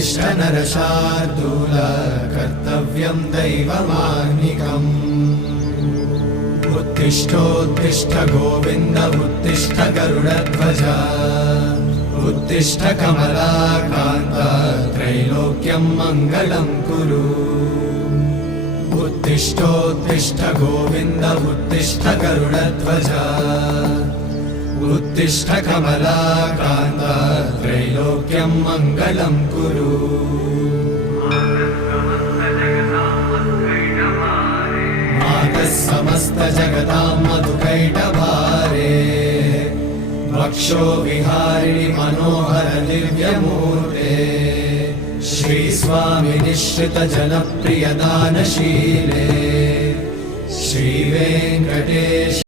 उत्तिष्ठ नरशार्दूल कर्तव्यं दैवमाह्निकम् उत्तिष्ठोत्तिष्ठ गोविन्द उत्तिष्ठ गरुडध्वज उत्तिष्ठ कमलाकान्त त्रैलोक्यं मङ्गलं कुरु उत्तिष्ठोत्तिष्ठ गोविन्द उत्तिष्ठ गरुडध्वज उत्तिष्ठ कमलाकान्त त्रैलोक्यं मङ्गलं कुरु मातः समस्त जगतां मधुकैटभारे वक्षो विहारिणि मनोहर दिव्यमूर्ते श्रीस्वामि निश्रित जनप्रिय दानशीले श्रीवेङ्कटेश